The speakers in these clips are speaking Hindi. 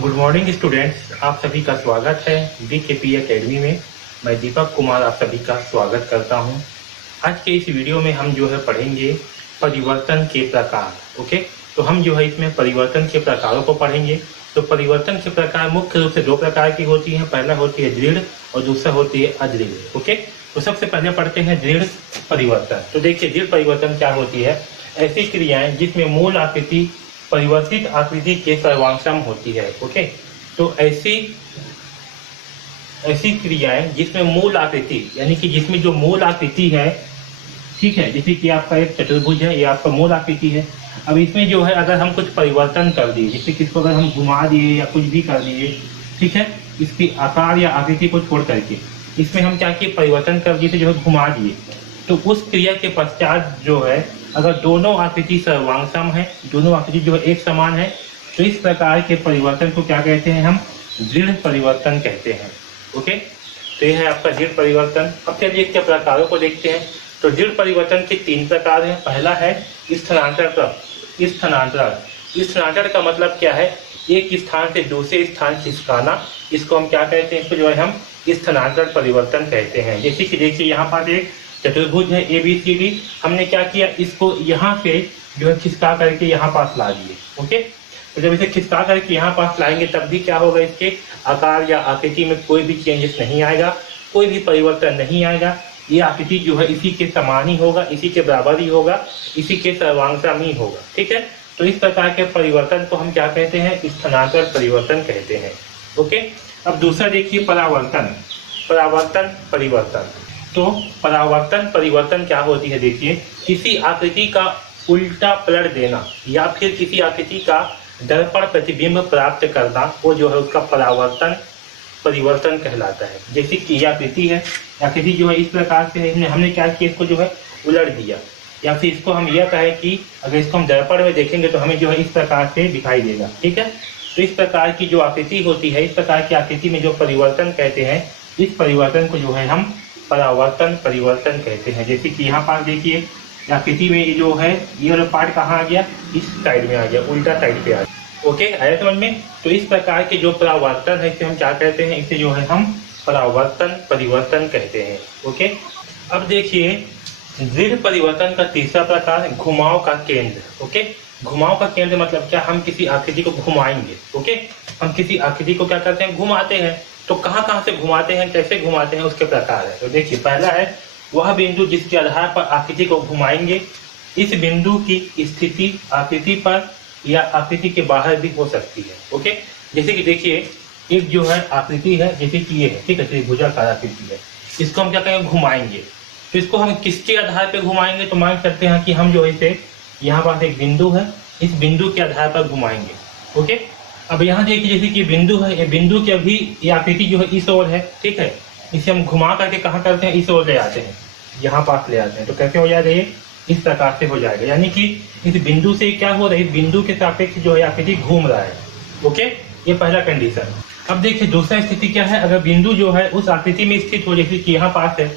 गुड मॉर्निंग स्टूडेंट्स, आप सभी का स्वागत है DKP एकेडमी में। मैं दीपक कुमार आप सभी का स्वागत करता हूं। आज के इस वीडियो में हम जो है पढ़ेंगे परिवर्तन के प्रकार। ओके, तो हम जो है इसमें परिवर्तन के प्रकारों को पढ़ेंगे। तो परिवर्तन के प्रकार मुख्य रूप से दो प्रकार की होती हैं। पहला होती है दृढ़ और दूसरा होती है अदृढ़। ओके, तो सबसे पहले पढ़ते हैं दृढ़ परिवर्तन। तो देखिए दृढ़ परिवर्तन क्या होती है। ऐसी क्रियाएं जिसमें मूल आकृति परिवर्तित आकृति के सर्वांगसम होती है। ओके, तो ऐसी क्रियाएं जिसमें मूल आकृति यानी कि जिसमें जो मूल आकृति है, ठीक है, जैसे कि आपका एक चतुर्भुज है, ये आपका मूल आकृति है। अब इसमें जो है अगर हम कुछ परिवर्तन कर दिए, जैसे कि इसको अगर हम घुमा दिए या कुछ भी कर दिए, ठीक है, इसकी आकार या आकृति को छोड़ करके इसमें हम क्या किए, परिवर्तन कर दिए, जो है घुमा दिए, तो उस क्रिया के पश्चात जो है अगर दोनों आकृति सर्वांगसम है, दोनों आकृति जो है एक समान है, तो इस प्रकार के परिवर्तन को क्या कहते हैं, हम दृढ़ परिवर्तन कहते हैं। ओके, तो यह है आपका दृढ़ परिवर्तन। अब चलिए इसके प्रकारों को देखते हैं। तो दृढ़ परिवर्तन के 3 प्रकार हैं। पहला है स्थानांतरण। स्थानांतरण का मतलब क्या है, एक स्थान से दूसरे स्थान खिसकाना, इसको हम क्या कहते हैं, इसको जो है हम स्थानांतरण परिवर्तन कहते हैं। जैसे कि देखिए यहाँ पर एक चतुर्भुज है ABCD, हमने क्या किया, इसको यहाँ से जो है खिसका करके यहाँ पास ला दिए। ओके, तो जब इसे खिसका करके यहाँ पास लाएंगे तब भी क्या होगा, इसके आकार या आकृति में कोई भी चेंजेस नहीं आएगा, कोई भी परिवर्तन नहीं आएगा। ये आकृति जो है इसी के समान ही होगा, इसी के बराबर ही होगा, इसी के सर्वांगसम ही होगा। ठीक है, तो इस प्रकार के परिवर्तन को हम क्या कहते हैं, स्थानांतरण परिवर्तन कहते हैं। ओके, अब दूसरा देखिए परावर्तन परिवर्तन। तो परावर्तन परिवर्तन क्या होती है, देखिए किसी आकृति का उल्टा पलट देना या फिर किसी आकृति का दर्पण प्रतिबिंब प्राप्त करना, वो जो है उसका परावर्तन परिवर्तन कहलाता है। जैसे कि यह आकृति है, आकृति जो है इस प्रकार से है, हमने क्या किया, इसको जो है उलट दिया, या फिर इसको हम यह कहें कि अगर इसको हम दर्पण में देखेंगे तो हमें जो है इस प्रकार से दिखाई देगा। ठीक है, तो इस प्रकार की जो आकृति होती है, इस प्रकार की आकृति में जो परिवर्तन कहते हैं, इस परिवर्तन को जो है हम परावर्तन परिवर्तन कहते हैं। जैसे कि यहाँ पर देखिए आकृति में जो है ये वाला पार्ट कहाँ आ गया, इस साइड में आ गया, उल्टा साइड पे आ गया। ओके, आया समझ में। तो इस प्रकार के जो परावर्तन है इसे हम क्या कहते हैं, इसे जो है हम परावर्तन परिवर्तन कहते हैं। ओके, अब देखिए दृढ़ परिवर्तन का तीसरा प्रकार है घुमाव का केंद्र। ओके, घुमाव का केंद्र मतलब क्या, हम किसी आकृति को घुमाएंगे। ओके, हम किसी आकृति को क्या करते हैं, घुमाते हैं। तो कहाँ कहाँ से घुमाते हैं, कैसे घुमाते हैं, उसके प्रकार है। तो देखिए पहला है वह बिंदु जिसके आधार पर आकृति को घुमाएंगे। इस बिंदु की स्थिति आकृति पर या आकृति के बाहर भी हो सकती है। ओके, जैसे कि देखिए एक जो है आकृति है, जैसे कि ये है, ठीक है, त्रिभुजाकार आकृति है, इसको हम क्या करेंगे, घुमाएंगे। तो इसको हम किसके आधार पर घुमाएंगे, तो मान सकते हैं कि हम जो है इसे यहाँ पास एक बिंदु है, इस बिंदु के आधार पर घुमाएंगे। ओके, अब यहाँ देखिए जैसे कि बिंदु है, ये बिंदु की अभी ये आकृति जो है इस ओर है, ठीक है, इसे हम घुमा करके कहाँ करते हैं, इस ओर ले आते हैं, यहाँ पास ले आते हैं। तो कैसे हो जाएगा, ये इस प्रकार से हो जाएगा, यानी कि इस बिंदु से क्या हो रहा है, इस बिंदु के सापेक्ष जो है आकृति घूम रहा है। ओके, ये पहला कंडीशन। अब देखिए दूसरा स्थिति क्या है, अगर बिंदु जो है उस आकृति में स्थित हो, जैसे कि यहाँ पास है,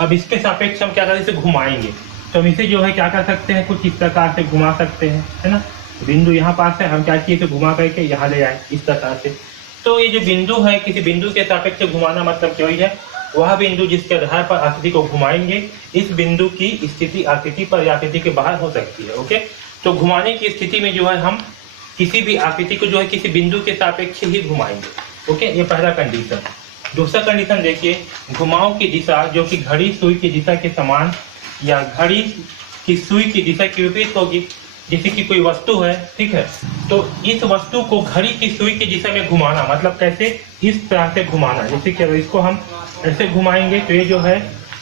अब इसके सापेक्ष हम क्या करें, इसे घुमाएंगे। तो हम इसे जो है क्या कर सकते हैं, कुछ इस प्रकार से घुमा सकते हैं, है ना। बिंदु यहाँ पास है, हम क्या किए, इसे घुमा करके यहाँ ले आए इस प्रकार से। तो ये जो बिंदु है, किसी बिंदु के सापेक्ष घुमाना मतलब क्या है, वह बिंदु जिसके आधार पर आकृति को घुमाएंगे, इस बिंदु की स्थिति आकृति पर या आकृति के बाहर हो सकती है। ओके, तो घुमाने की स्थिति में जो है हम किसी भी आकृति को जो है किसी बिंदु के सापेक्ष ही घुमाएंगे। ओके, ये पहला कंडीशन। दूसरा कंडीशन देखिए घुमाव की दिशा जो कि घड़ी सुई की दिशा के समान या घड़ी की सुई की दिशा के विपरीत होगी। जैसे कि कोई वस्तु है, ठीक है, तो इस वस्तु को घड़ी की सुई की दिशा में घुमाना मतलब कैसे, इस तरह से घुमाना। जैसे कि अगर इसको हम ऐसे घुमाएंगे तो ये जो है,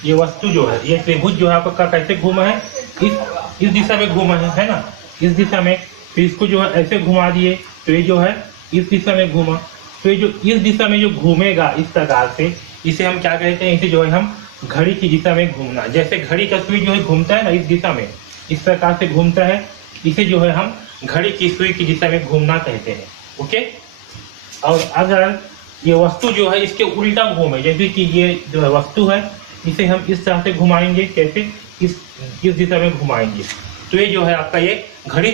ये वस्तु जो है, ये त्रिभुज जो है आपका कैसे घूमा है, इस दिशा में घूमा है ना, इस दिशा में। फिर इसको जो है ऐसे घुमा दिए तो ये जो है इस दिशा में घूमा। तो ये जो इस दिशा में जो घूमेगा इस प्रकार से, इसे हम क्या कहते हैं, इसे जो है हम घड़ी की दिशा में घूमना। जैसे घड़ी का सुई जो है घूमता है ना इस दिशा में, इस प्रकार से घूमता है, इसे जो है हम घड़ी की सुई की दिशा में घूमना कहते हैं। ओके, और अगर ये वस्तु जो है इसके उल्टा घूमे, जैसे कि ये जो है वस्तु है, इसे हम इस तरह से घुमाएंगे, कैसे, इस दिशा में घुमाएंगे, तो ये जो है आपका ये घड़ी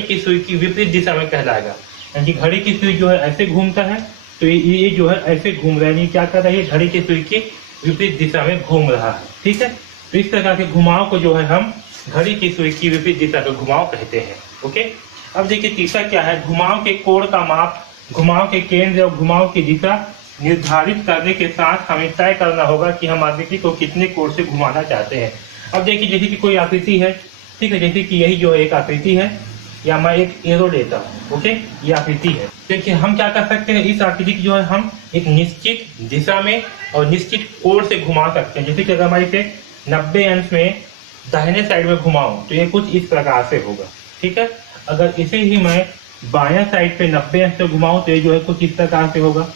की सुई की विपरीत दिशा में कहलाएगा। यानी घड़ी की सुई जो है ऐसे घूमता है, तो ये जो है ऐसे घूम रहा है, क्या कर रहा है, घड़ी की सुई की विपरीत दिशा में घूम रहा है। ठीक है, तो इस प्रकार के घुमाव को जो है हम घड़ी की सुई की विपरीत दिशा का घुमाव कहते हैं। ओके, अब देखिए तीसरा क्या है, घुमाव के कोण का माप, घुमाव के केंद्र और घुमाव की दिशा निर्धारित करने के साथ हमें तय करना होगा कि हम आकृति को कितने कोण से घुमाना चाहते हैं। अब देखिए जैसे कि कोई आकृति है, ठीक है, जैसे कि यही जो है एक आकृति है, या मैं एक एरो लेता हूँ। ओके, ये आकृति है। देखिए हम क्या कर सकते हैं, इस आकृति की जो है हम एक निश्चित दिशा में और निश्चित कोण से घुमा सकते हैं। जैसे कि अगर मैं इसे 90 अंश में दाहिने साइड में घुमाऊं तो ये कुछ इस प्रकार से होगा। ठीक है, अगर इसे ही मैं बायां साइड पे 90 अंश से घुमाऊं तो ये जो है कुछ इस प्रकार से होगा।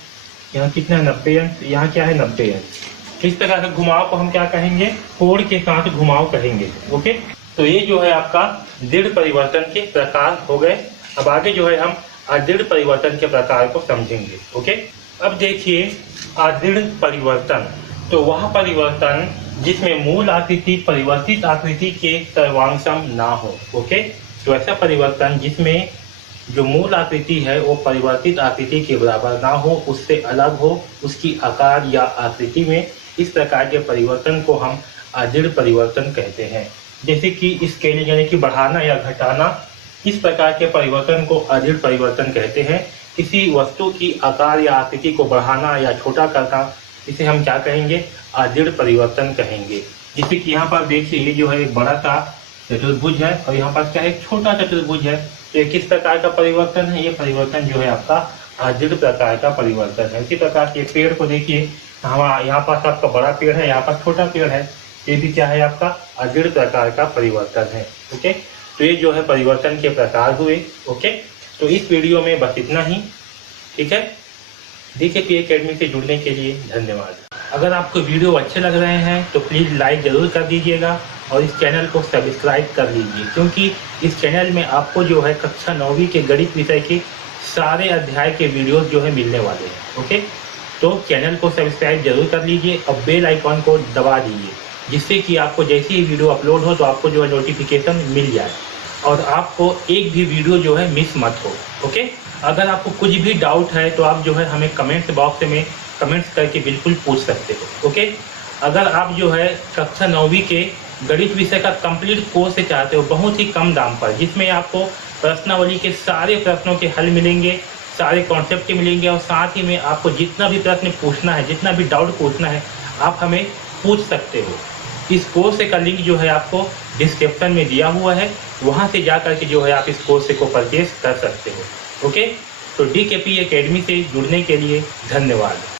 यहाँ कितना है, 90 अंश, यहाँ क्या है, 90 अंश। इस प्रकार से घुमाव को हम क्या कहेंगे, कोण के साथ घुमाव कहेंगे। ओके, तो ये जो है आपका दृढ़ परिवर्तन के प्रकार हो गए। अब आगे जो है हम अदृढ़ परिवर्तन के प्रकार को समझेंगे। ओके, अब देखिए अदृढ़ परिवर्तन, तो वह परिवर्तन जिसमें मूल आकृति परिवर्तित आकृति के सर्वांशम ना हो। ओके, तो ऐसा परिवर्तन जिसमें जो मूल आकृति है वो परिवर्तित आकृति के बराबर ना हो, उससे अलग हो, उसकी आकार या आकृति में, इस प्रकार के परिवर्तन को हम अदृढ़ परिवर्तन कहते हैं। जैसे कि स्केलिंग यानी कि बढ़ाना या घटाना, इस प्रकार के परिवर्तन को अदृढ़ परिवर्तन कहते हैं। किसी वस्तु की आकार या आकृति को बढ़ाना या छोटा करना, इसे हम क्या कहेंगे, अदृढ़ परिवर्तन कहेंगे। जैसे कि यहाँ पर देखिए ये जो है एक बड़ा सा चतुर्भुज है और यहाँ पर क्या है, एक छोटा चतुर्भुज है। तो ये किस प्रकार का परिवर्तन है, ये परिवर्तन जो है आपका अदृढ़ प्रकार का परिवर्तन है। इसी प्रकार के पेड़ को देखिए, हमारा यहाँ पास आपका बड़ा पेड़ है, यहाँ पर छोटा पेड़ है, ये भी क्या है, आपका अदृढ़ प्रकार का परिवर्तन है। ओके, तो ये जो है परिवर्तन के प्रकार हुए। ओके, तो इस वीडियो में बस इतना ही। ठीक है, DKP एकेडमी से जुड़ने के लिए धन्यवाद। अगर आपको वीडियो अच्छे लग रहे हैं तो प्लीज़ लाइक ज़रूर कर दीजिएगा और इस चैनल को सब्सक्राइब कर लीजिए, क्योंकि इस चैनल में आपको जो है कक्षा 9वीं के गणित विषय के सारे अध्याय के वीडियोस जो है मिलने वाले हैं। ओके, तो चैनल को सब्सक्राइब जरूर कर लीजिए और बेल आइकॉन को दबा दीजिए, जिससे कि आपको जैसे ही वीडियो अपलोड हो तो आपको जो है नोटिफिकेशन मिल जाए और आपको एक भी वीडियो जो है मिस मत हो। ओके, अगर आपको कुछ भी डाउट है तो आप जो है हमें कमेंट्स बॉक्स में कमेंट्स करके बिल्कुल पूछ सकते हो। ओके, अगर आप जो है कक्षा 9वीं के गणित विषय का कंप्लीट कोर्स चाहते हो बहुत ही कम दाम पर, जिसमें आपको प्रश्नावली के सारे प्रश्नों के हल मिलेंगे, सारे कॉन्सेप्ट के मिलेंगे और साथ ही में आपको जितना भी प्रश्न पूछना है, जितना भी डाउट पूछना है, आप हमें पूछ सकते हो। इस कोर्स का लिंक जो है आपको डिस्क्रिप्शन में दिया हुआ है, वहाँ से जा करके जो है आप इस कोर्स को परचेज कर सकते हो। ओके, तो DKP एकेडमी से जुड़ने के लिए धन्यवाद।